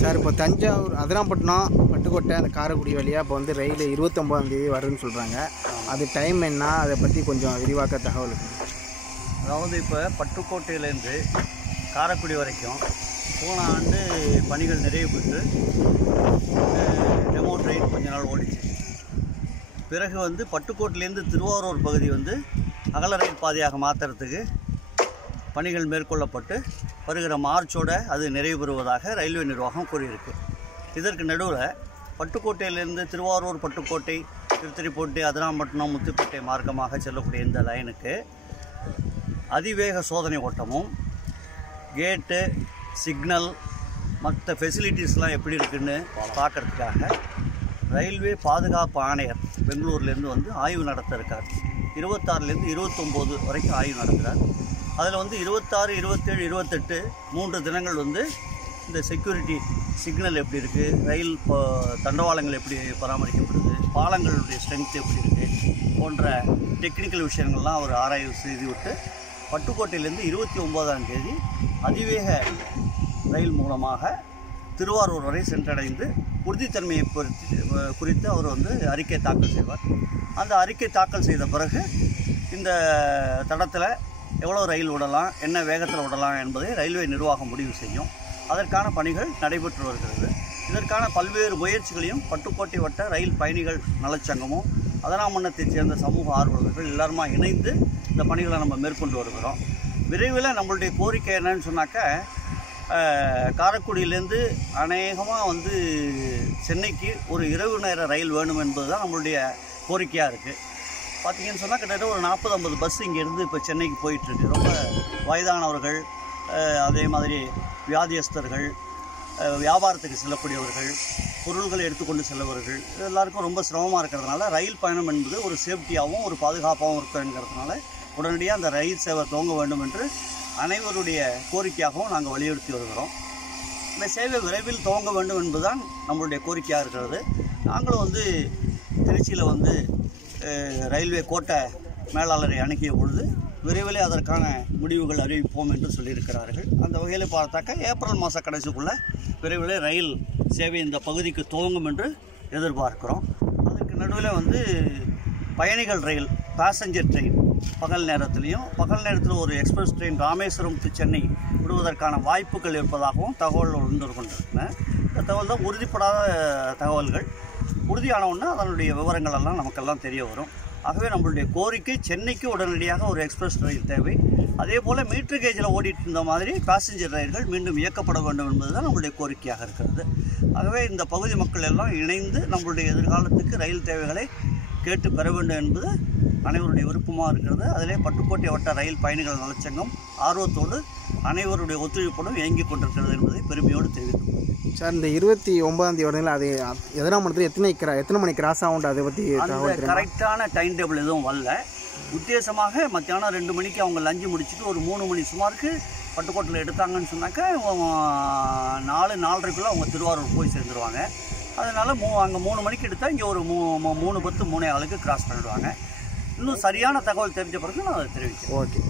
Sir இப்போ தஞ்சாவூர் அதிராம்பட்டினம் பட்டுக்கோட்டை அந்த காரைக்குடி வழியாக இப்போ வந்து ரயில் இருபத்தொம்போதாம் தேதி வருதுன்னு சொல்கிறாங்க அது டைம் என்ன? அதை பற்றி கொஞ்சம் விரிவாக்க தகவல். அதாவது இப்போ பட்டுக்கோட்டையிலேருந்து காரைக்குடி வரைக்கும் போன ஆண்டு பணிகள் நிறைவு பெற்று டெமோ ட்ரெயின் கொஞ்ச நாள் ஓடிச்சு. பிறகு வந்து பட்டுக்கோட்டிலேருந்து திருவாரூர் பகுதி வந்து அகல ரயில் பாதையாக மாற்றுறதுக்கு பணிகள் மேற்கொள்ளப்பட்டு வருகிற மார்ச்சோட அது நிறைவு பெறுவதாக ரயில்வே நிர்வாகம் கூறியிருக்கு. இதற்கு நடுவில் பட்டுக்கோட்டையிலிருந்து திருவாரூர் பட்டுக்கோட்டை திருத்திரிப்போட்டை அதிராம்பட்டினம் முத்துப்பேட்டை மார்க்கமாக செல்லக்கூடிய இந்த லைனுக்கு அதிவேக சோதனை ஓட்டமும் கேட்டு சிக்னல் மற்ற ஃபெசிலிட்டிஸ்லாம் எப்படி இருக்குன்னு பார்க்கறதுக்காக ரயில்வே பாதுகாப்பு ஆணையர் பெங்களூர்லேருந்து வந்து ஆய்வு நடத்த இருக்கார். இருபத்தாறுலேருந்து இருபத்தொம்போது வரைக்கும் ஆய்வு நடத்துகிறார் அதில் வந்து இருபத்தாறு இருபத்தேழு இருபத்தெட்டு மூன்று தினங்கள் வந்து இந்த செக்யூரிட்டி சிக்னல் எப்படி இருக்குது ரயில் தண்டவாளங்கள் எப்படி பராமரிக்கப்படுது பாலங்களுடைய ஸ்ட்ரென்த் எப்படி இருக்குது போன்ற டெக்னிக்கல் விஷயங்கள்லாம் அவர் ஆராய்வு செய்து விட்டு பட்டுக்கோட்டையிலேருந்து இருபத்தி ஒம்போதாம் தேதி அதிவேக ரயில் மூலமாக திருவாரூர் வரை சென்றடைந்து உறுதித்தன்மையை பொறுத்து குறித்து அவர் வந்து அறிக்கை தாக்கல் செய்வார். அந்த அறிக்கை தாக்கல் செய்த பிறகு இந்த தடத்தில் எவ்வளோ ரயில் விடலாம் என்ன வேகத்தில் விடலாம் என்பதை ரயில்வே நிர்வாகம் முடிவு செய்யும். அதற்கான பணிகள் நடைபெற்று வருகிறது. இதற்கான பல்வேறு முயற்சிகளையும் பட்டுக்கோட்டை வட்ட ரயில் பயணிகள் நலச்சங்கமும் அதனாமன்னத்தைச் சேர்ந்த சமூக ஆர்வலர்கள் எல்லாருமா இணைந்து இந்த பணிகளை நம்ம மேற்கொண்டு வருகிறோம். விரைவில் நம்மளுடைய கோரிக்கை என்னன்னு சொன்னாக்கா காரைக்குடியிலேருந்து அநேகமாக வந்து சென்னைக்கு ஒரு இரவு நேர ரயில் வேணும் என்பது தான் நம்மளுடைய கோரிக்கையாக இருக்குது பார்த்தீங்கன்னு சொன்னால் கிட்டத்தட்ட ஒரு நாற்பது ஐம்பது பஸ் இங்கேருந்து இப்போ சென்னைக்கு போயிட்டுருக்கு. ரொம்ப வயதானவர்கள் அதே மாதிரி வியாதியஸ்தர்கள் வியாபாரத்துக்கு செல்லக்கூடியவர்கள் பொருள்களை எடுத்துக்கொண்டு செல்லவர்கள் இது எல்லாருக்கும் ரொம்ப சிரமமாக இருக்கிறதுனால ரயில் பயணம் என்பது ஒரு சேஃப்டியாகவும் ஒரு பாதுகாப்பாகவும் இருக்குங்கிறதுனால உடனடியாக அந்த ரயில் சேவை துவங்க வேண்டும் என்று அனைவருடைய கோரிக்கையாகவும் நாங்கள் வலியுறுத்தி வருகிறோம். இந்த சேவை விரைவில் துவங்க வேண்டும் என்பதுதான் நம்மளுடைய கோரிக்கையாக இருக்கிறது. நாங்களும் வந்து திருச்சியில் வந்து ரயில்வே கோட்டை மேலாளரை அணுகிய பொழுது விரைவிலே அதற்கான முடிவுகள் அறிவிப்போம் என்று சொல்லியிருக்கிறார்கள். அந்த வகையில் பார்த்தாக்கா ஏப்ரல் மாத கடைசிக்குள்ளே விரைவிலே ரயில் சேவை இந்த பகுதிக்கு துவங்கும் என்று எதிர்பார்க்கிறோம். அதற்கு நடுவில் வந்து பயணிகள் ரயில் பேசஞ்சர் ட்ரெயின் பகல் நேரத்திலையும் பகல் நேரத்தில் ஒரு express train Rameswaram to Chennai விடுவதற்கான வாய்ப்புகள் இருப்பதாகவும் தகவல் உணர்ந்து கொண்டிருக்கின்றன இந்த தகவல் தான் உறுதிப்படாத தகவல்கள். உறுதியானவுடனே அதனுடைய விவரங்கள் எல்லாம் நமக்கெல்லாம் தெரிய வரும். ஆகவே நம்மளுடைய கோரிக்கை சென்னைக்கு உடனடியாக ஒரு எக்ஸ்பிரஸ் ரயில் தேவை. அதே போல் மீட்டர் கேஜில் ஓடிட்டு இருந்த மாதிரி பேசஞ்சர் ரயில்கள் மீண்டும் இயக்கப்பட வேண்டும் என்பது தான் நம்மளுடைய கோரிக்கையாக இருக்கிறது. ஆகவே இந்த பகுதி மக்கள் எல்லாம் இணைந்து நம்மளுடைய எதிர்காலத்துக்கு ரயில் தேவைகளை கேட்டு பெற வேண்டும் என்பது அனைவருடைய விருப்பமாக இருக்கிறது. அதிலே பட்டுக்கோட்டை வட்ட ரயில் பயணிகள் நலச்சங்கம் ஆர்வத்தோடு அனைவருடைய ஒத்துழைப்போடும் இயங்கிக் கொண்டிருக்கிறது என்பதை பெருமையோடு தெரிவித்துக் கொள்கிறேன். சார் இந்த இருபத்தி ஒன்பதாம் தேதி வரதில் அது எதனாமட்டத்தில் எத்தனை கிரா எத்தனை மணி கிராஸ் ஆகும்ட்டு அதை பற்றி கரெக்டான டைம் டேபிள் எதுவும் வரல. உத்தேசமாக மத்தியானம் ரெண்டு மணிக்கு அவங்க லஞ்சு முடிச்சுட்டு ஒரு மூணு மணி சுமாருக்கு பட்டுக்கோட்டையில் எடுத்தாங்கன்னு சொன்னாக்கா நாலு நாலரைக்குள்ளே அவங்க திருவாரூர் போய் சேர்ந்துருவாங்க. அதனால் மூ அங்கே மூணு மணிக்கு எடுத்தால் இங்கே ஒரு மூ மூ- மூணு பத்து மூணே ஆளுக்கு கிராஸ் பண்ணிடுவாங்க. இன்னும் சரியான தகவல் தெரிஞ்ச பிறகு நான் தெரிவிக்கிறேன். ஓகே.